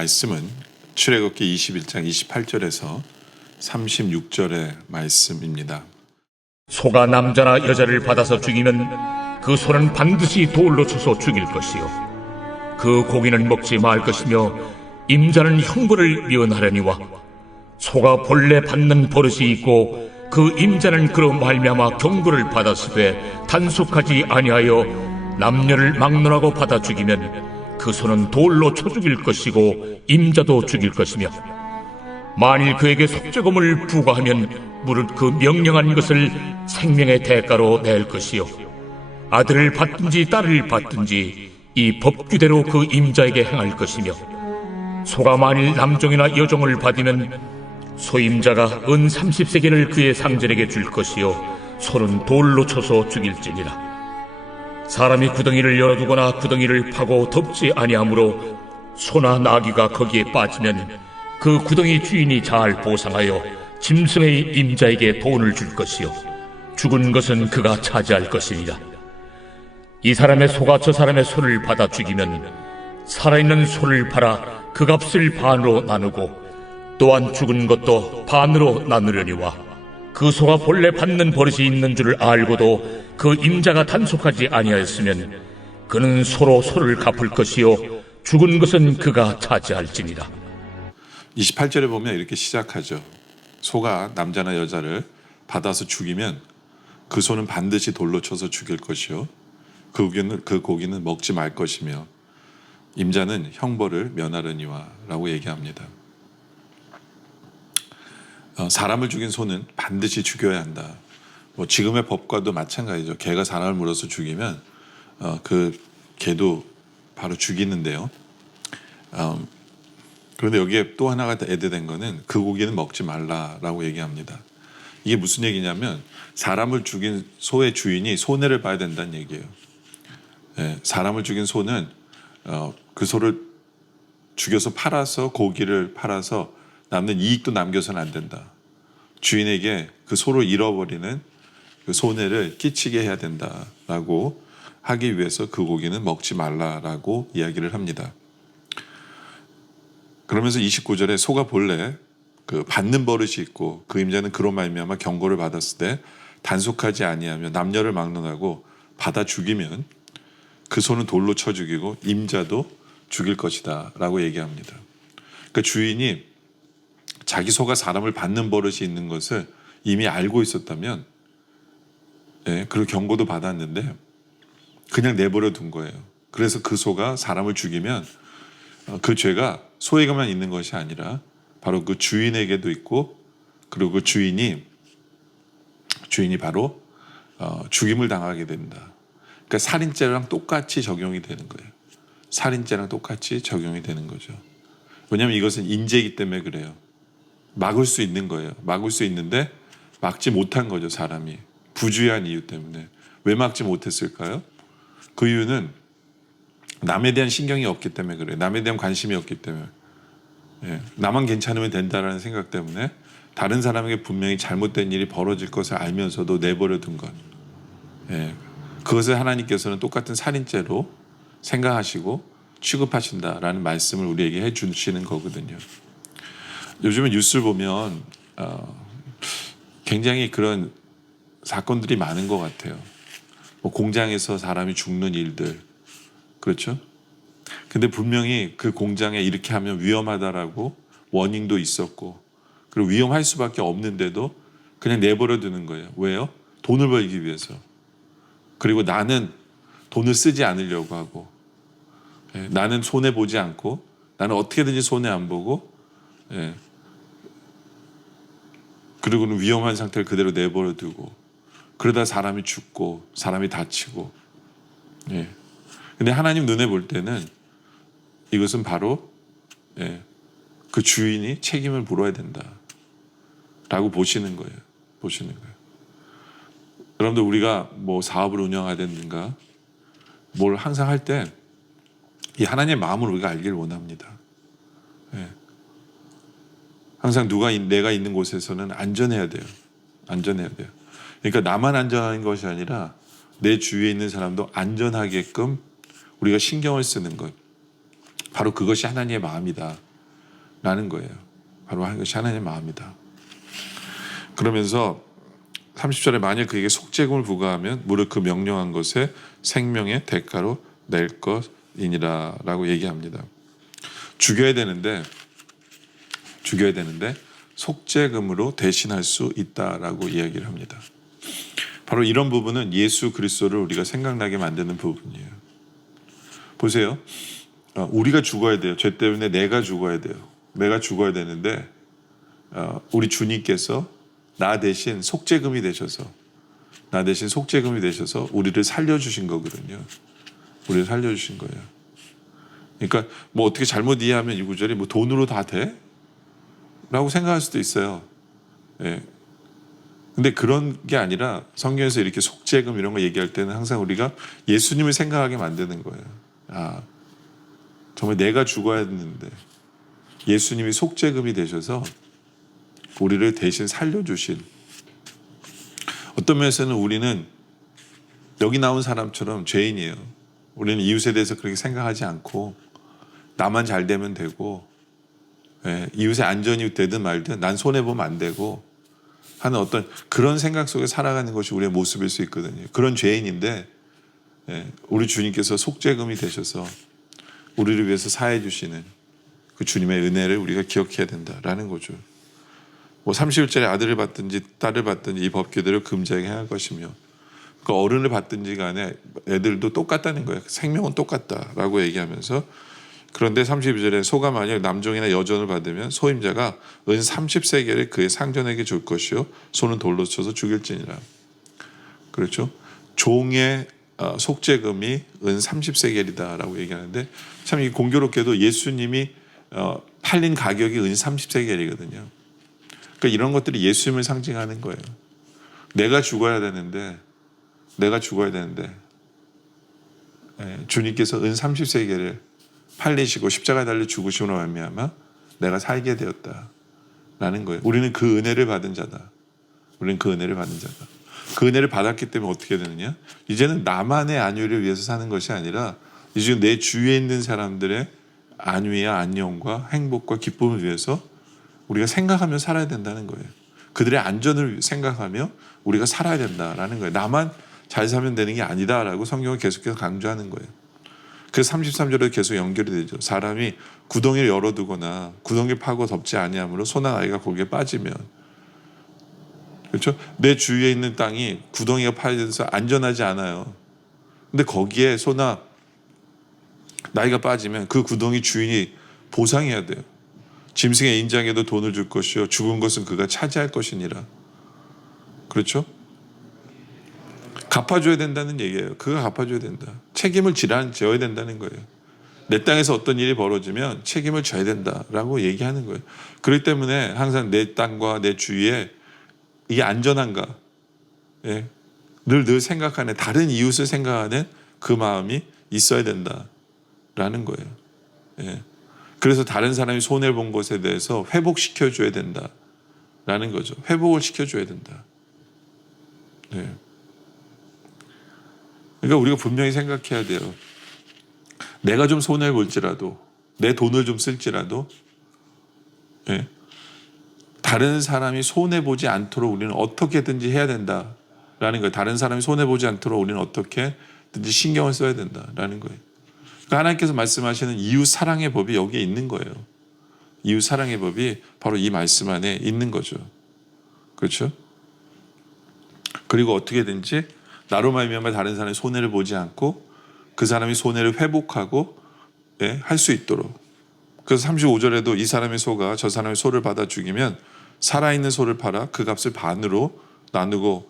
말씀은 출애굽기 21장 28절에서 36절의 말씀입니다. 소가 남자나 여자를 받아서 죽이면 그 소는 반드시 돌로 쳐서 죽일 것이요 그 고기는 먹지 말 것이며 임자는 형벌을 면하려니와 소가 본래 받는 버릇이 있고 그 임자는 그로 말미암아 경고를 받았으되 단속하지 아니하여 남녀를 막론하고 받아 죽이면 그 소는 돌로 쳐 죽일 것이고 임자도 죽일 것이며 만일 그에게 속죄금을 부과하면 무릇 그 명령한 것을 생명의 대가로 낼 것이요 아들을 받든지 딸을 받든지 이 법규대로 그 임자에게 행할 것이며 소가 만일 남종이나 여종을 받으면 소임자가 은 30세겔을 그의 상전에게 줄 것이요 소는 돌로 쳐서 죽일지니라. 사람이 구덩이를 열어두거나 구덩이를 파고 덮지 아니하므로 소나 나귀가 거기에 빠지면 그 구덩이 주인이 잘 보상하여 짐승의 임자에게 돈을 줄 것이요 죽은 것은 그가 차지할 것이니라. 이 사람의 소가 저 사람의 소를 받아 죽이면 살아있는 소를 팔아 그 값을 반으로 나누고 또한 죽은 것도 반으로 나누려니와 그 소가 본래 받는 버릇이 있는 줄을 알고도 그 임자가 단속하지 아니하였으면 그는 소로 소를 갚을 것이요 죽은 것은 그가 차지할지니라. 28절에 보면 이렇게 시작하죠. 소가 남자나 여자를 받아서 죽이면 그 소는 반드시 돌로 쳐서 죽일 것이요 그 고기는 먹지 말 것이며 임자는 형벌을 면하려니와 라고 얘기합니다. 사람을 죽인 소는 반드시 죽여야 한다. 지금의 법과도 마찬가지죠. 개가 사람을 물어서 죽이면 그 개도 바로 죽이는데요. 그런데 여기에 또 하나가 애드된 거는 그 고기는 먹지 말라라고 얘기합니다. 이게 무슨 얘기냐면 사람을 죽인 소의 주인이 손해를 봐야 된다는 얘기예요. 사람을 죽인 소는 그 소를 죽여서 팔아서 고기를 팔아서 남는 이익도 남겨서는 안 된다. 주인에게 그 소를 잃어버리는 그 손해를 끼치게 해야 된다라고 하기 위해서 그 고기는 먹지 말라라고 이야기를 합니다. 그러면서 29절에 소가 본래 그 받는 버릇이 있고 그 임자는 그로 말미암아 경고를 받았을 때 단속하지 아니하며 남녀를 막론하고 받아 죽이면 그 소는 돌로 쳐 죽이고 임자도 죽일 것이다 라고 얘기합니다. 그러니까 주인이 자기 소가 사람을 받는 버릇이 있는 것을 이미 알고 있었다면 그리고 경고도 받았는데 그냥 내버려 둔 거예요. 그래서 그 소가 사람을 죽이면 그 죄가 소에게만 있는 것이 아니라 바로 그 주인에게도 있고 그리고 그 주인이 바로 죽임을 당하게 된다. 그러니까 살인죄랑 똑같이 적용이 되는 거예요. 살인죄랑 똑같이 적용이 되는 거죠. 왜냐하면 이것은 인재이기 때문에 그래요. 막을 수 있는 거예요. 막을 수 있는데 막지 못한 거죠, 사람이. 부주의한 이유 때문에. 왜 막지 못했을까요? 그 이유는 남에 대한 신경이 없기 때문에 그래요. 남에 대한 관심이 없기 때문에. 나만 괜찮으면 된다라는 생각 때문에 다른 사람에게 분명히 잘못된 일이 벌어질 것을 알면서도 내버려 둔 것. 그것을 하나님께서는 똑같은 살인죄로 생각하시고 취급하신다라는 말씀을 우리에게 해주시는 거거든요. 요즘에 뉴스를 보면 굉장히 그런 사건들이 많은 것 같아요. 공장에서 사람이 죽는 일들, 그렇죠? 근데 분명히 그 공장에 이렇게 하면 위험하다라고 워닝도 있었고 그리고 위험할 수밖에 없는데도 그냥 내버려 두는 거예요. 왜요? 돈을 벌기 위해서. 그리고 나는 돈을 쓰지 않으려고 하고 나는 손해 보지 않고 나는 어떻게든지 손해 안 보고 그리고는 위험한 상태를 그대로 내버려 두고 그러다 사람이 죽고 사람이 다치고 근데 하나님 눈에 볼 때는 이것은 바로 그 주인이 책임을 물어야 된다라고 보시는 거예요. 여러분들 우리가 뭐 사업을 운영하든가 뭘 항상 할 때 이 하나님의 마음을 우리가 알기를 원합니다. 항상 내가 있는 곳에서는 안전해야 돼요. 그러니까 나만 안전한 것이 아니라 내 주위에 있는 사람도 안전하게끔 우리가 신경을 쓰는 것. 바로 그것이 하나님의 마음이다 라는 거예요. 바로 그것이 하나님의 마음이다. 그러면서 30절에 만약 그에게 속죄금을 부과하면 무릇 그 명령한 것에 생명의 대가로 낼 것이니라 라고 얘기합니다. 죽여야 되는데 속죄금으로 대신할 수 있다라고 이야기를 합니다. 바로 이런 부분은 예수 그리스도를 우리가 생각나게 만드는 부분이에요. 보세요. 우리가 죽어야 돼요. 죄 때문에 내가 죽어야 돼요. 내가 죽어야 되는데 우리 주님께서 나 대신 속죄금이 되셔서 우리를 살려주신 거거든요. 우리를 살려주신 거예요. 그러니까 뭐 어떻게 잘못 이해하면 이 구절이 뭐 돈으로 다 돼? 라고 생각할 수도 있어요. 예. 근데 그런 게 아니라 성경에서 이렇게 속죄금 이런 거 얘기할 때는 항상 우리가 예수님을 생각하게 만드는 거예요. 아, 정말 내가 죽어야 했는데 예수님이 속죄금이 되셔서 우리를 대신 살려주신, 어떤 면에서는 우리는 여기 나온 사람처럼 죄인이에요. 우리는 이웃에 대해서 그렇게 생각하지 않고 나만 잘 되면 되고, 이웃의 안전이 되든 말든 난 손해보면 안 되고 하는 어떤 그런 생각 속에 살아가는 것이 우리의 모습일 수 있거든요. 그런 죄인인데 우리 주님께서 속죄금이 되셔서 우리를 위해서 사해 주시는 그 주님의 은혜를 우리가 기억해야 된다라는 거죠. 뭐 30일짜리 아들을 받든지 딸을 받든지 이 법규대로 금지하게 할 것이며, 그 어른을 받든지 간에 애들도 똑같다는 거예요. 생명은 똑같다라고 얘기하면서, 그런데 32절에 소가 만약 남종이나 여종을 받으면 소임자가 은 30세겔을 그의 상전에게 줄 것이요 소는 돌로 쳐서 죽일지니라. 그렇죠? 종의 속죄금이 은 30세겔이다라고 얘기하는데, 참 이 공교롭게도 예수님이 팔린 가격이 은 30세겔이거든요. 그러니까 이런 것들이 예수님을 상징하는 거예요. 내가 죽어야 되는데 주님께서 은 30세겔을 팔리시고 십자가에 달려 죽으심으로 말미암아 내가 살게 되었다라는 거예요. 우리는 그 은혜를 받은 자다. 그 은혜를 받았기 때문에 어떻게 되느냐? 이제는 나만의 안위를 위해서 사는 것이 아니라 이제 내 주위에 있는 사람들의 안위와 안녕과 행복과 기쁨을 위해서 우리가 생각하며 살아야 된다는 거예요. 그들의 안전을 생각하며 우리가 살아야 된다라는 거예요. 나만 잘 살면 되는 게 아니다라고 성경은 계속해서 강조하는 거예요. 그래서 33절에 계속 연결이 되죠. 사람이 구덩이를 열어두거나 구덩이를 파고 덮지 아니하므로 소나 나이가 거기에 빠지면, 그렇죠? 내 주위에 있는 땅이 구덩이가 파져서 안전하지 않아요. 근데 거기에 소나 나이가 빠지면 그 구덩이 주인이 보상해야 돼요. 짐승의 인장에도 돈을 줄 것이요 죽은 것은 그가 차지할 것이니라. 그렇죠? 갚아줘야 된다는 얘기예요. 그가 갚아줘야 된다. 책임을 져야 된다는 거예요. 내 땅에서 어떤 일이 벌어지면 책임을 져야 된다라고 얘기하는 거예요. 그렇기 때문에 항상 내 땅과 내 주위에 이게 안전한가, 늘 생각하는, 다른 이웃을 생각하는 그 마음이 있어야 된다라는 거예요. 그래서 다른 사람이 손해를 본 것에 대해서 회복시켜줘야 된다라는 거죠. 회복을 시켜줘야 된다. 그러니까 우리가 분명히 생각해야 돼요. 내가 좀 손해를 볼지라도, 내 돈을 좀 쓸지라도, 다른 사람이 손해보지 않도록 우리는 어떻게든지 해야 된다라는 거예요. 다른 사람이 손해보지 않도록 우리는 어떻게든지 신경을 써야 된다라는 거예요. 그러니까 하나님께서 말씀하시는 이웃 사랑의 법이 여기에 있는 거예요. 이웃 사랑의 법이 바로 이 말씀 안에 있는 거죠. 그렇죠? 그리고 어떻게든지 나로 말미암아 다른 사람이 손해를 보지 않고 그 사람이 손해를 회복하고 할 수 있도록. 그래서 35절에도 이 사람의 소가 저 사람의 소를 받아 죽이면 살아있는 소를 팔아 그 값을 반으로 나누고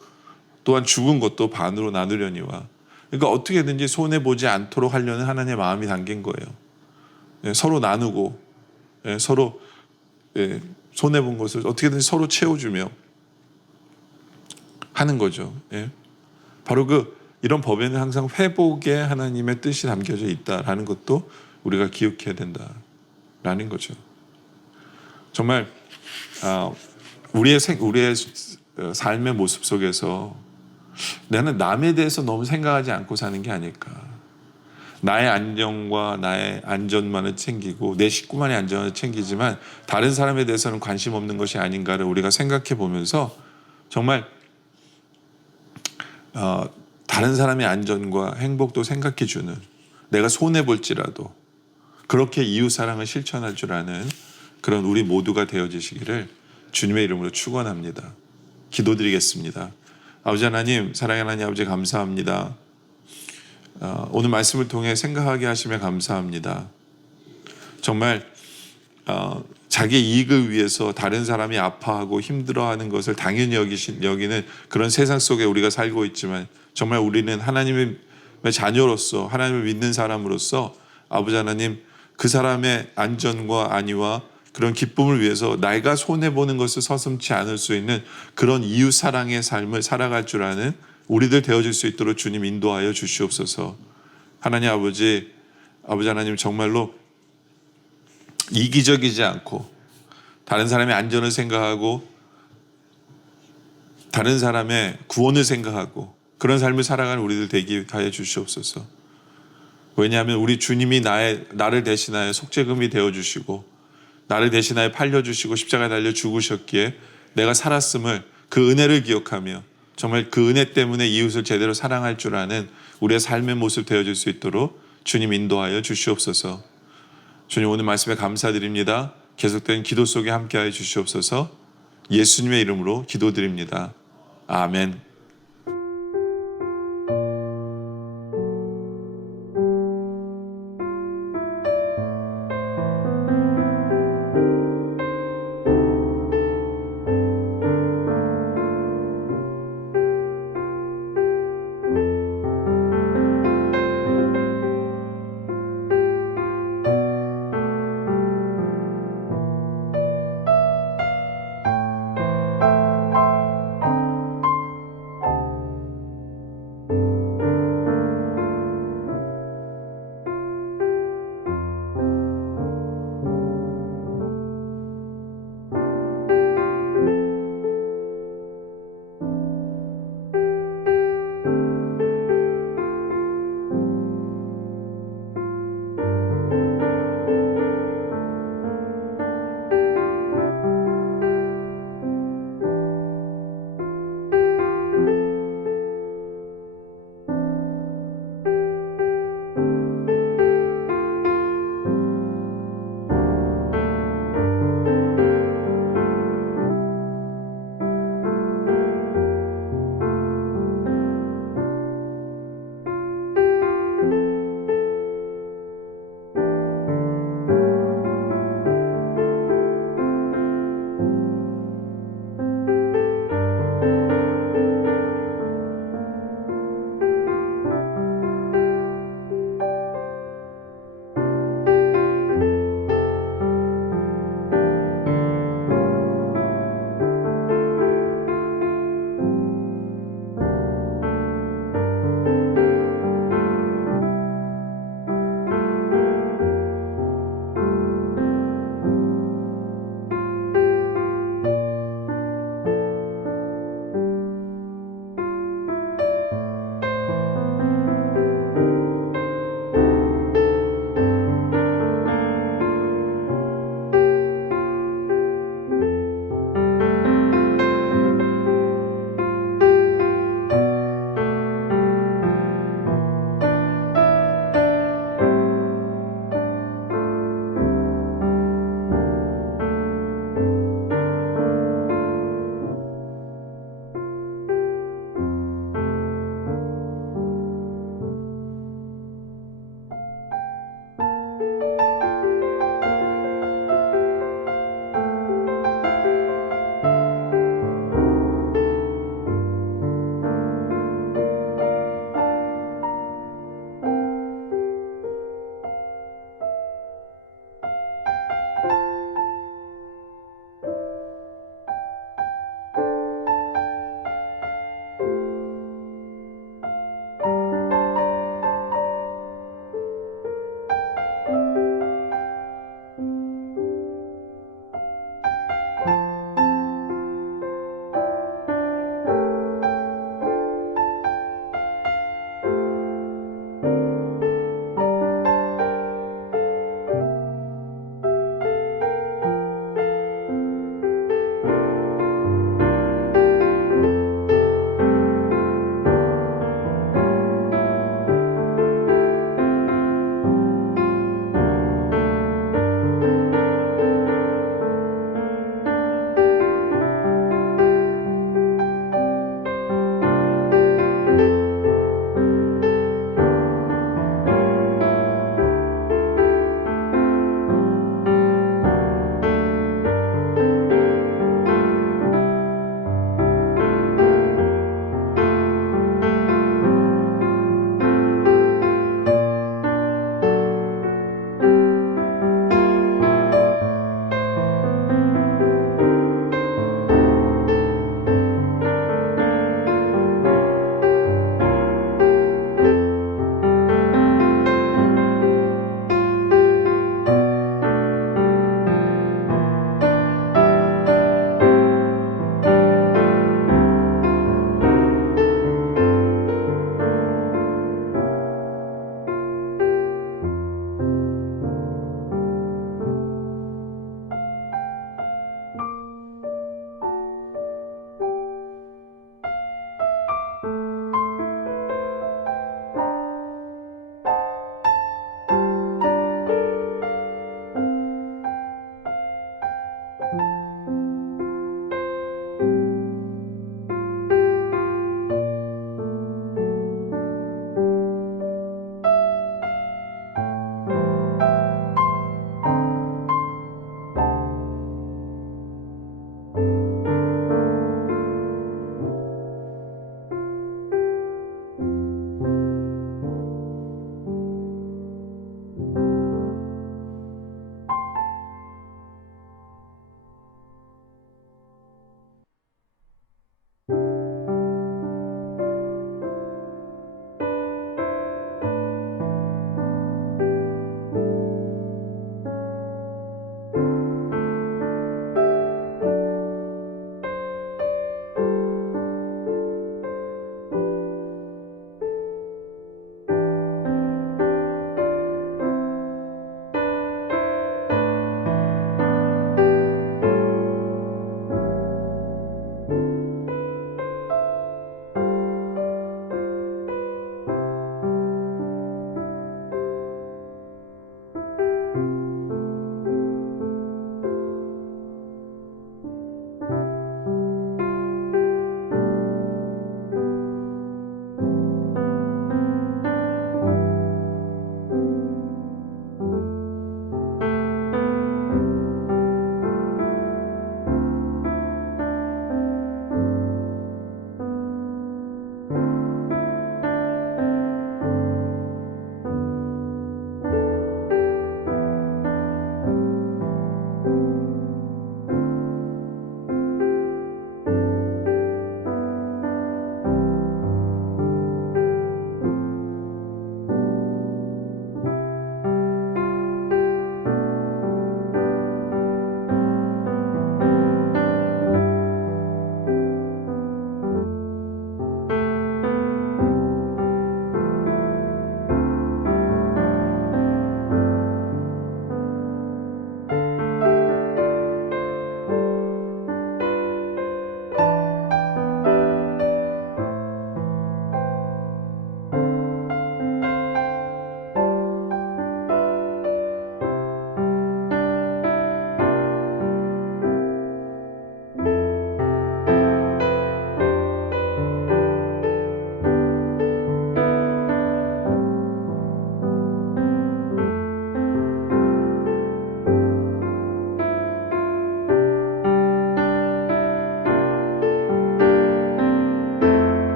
또한 죽은 것도 반으로 나누려니와. 그러니까 어떻게든지 손해보지 않도록 하려는 하나님의 마음이 담긴 거예요. 서로 나누고 서로 손해본 것을 어떻게든지 서로 채워주며 하는 거죠. 바로 이런 법에는 항상 회복의 하나님의 뜻이 담겨져 있다라는 것도 우리가 기억해야 된다라는 거죠. 정말 우리의 삶의 모습 속에서 나는 남에 대해서 너무 생각하지 않고 사는 게 아닐까. 나의 안정과 나의 안전만을 챙기고 내 식구만의 안전을 챙기지만 다른 사람에 대해서는 관심 없는 것이 아닌가를 우리가 생각해 보면서 정말 다른 사람의 안전과 행복도 생각해 주는, 내가 손해 볼지라도 그렇게 이웃 사랑을 실천할 줄 아는 그런 우리 모두가 되어지시기를 주님의 이름으로 축원합니다. 기도드리겠습니다. 아버지 하나님, 사랑의 하나님 아버지 감사합니다. 오늘 말씀을 통해 생각하게 하시며 감사합니다. 정말 자기 이익을 위해서 다른 사람이 아파하고 힘들어하는 것을 당연히 여기는 그런 세상 속에 우리가 살고 있지만, 정말 우리는 하나님의 자녀로서, 하나님을 믿는 사람으로서 아버지 하나님, 그 사람의 안전과 안위와 그런 기쁨을 위해서 내가 손해보는 것을 서슴지 않을 수 있는 그런 이웃 사랑의 삶을 살아갈 줄 아는 우리들 되어질 수 있도록 주님 인도하여 주시옵소서. 하나님 아버지 하나님, 정말로 이기적이지 않고 다른 사람의 안전을 생각하고 다른 사람의 구원을 생각하고 그런 삶을 살아가는 우리들 되게 하여 주시옵소서. 왜냐하면 우리 주님이 나를 대신하여 속죄금이 되어주시고 나를 대신하여 팔려주시고 십자가에 달려 죽으셨기에 내가 살았음을, 그 은혜를 기억하며 정말 그 은혜 때문에 이웃을 제대로 사랑할 줄 아는 우리의 삶의 모습 되어질 수 있도록 주님 인도하여 주시옵소서. 주님, 오늘 말씀에 감사드립니다. 계속된 기도 속에 함께하여 주시옵소서. 예수님의 이름으로 기도드립니다. 아멘.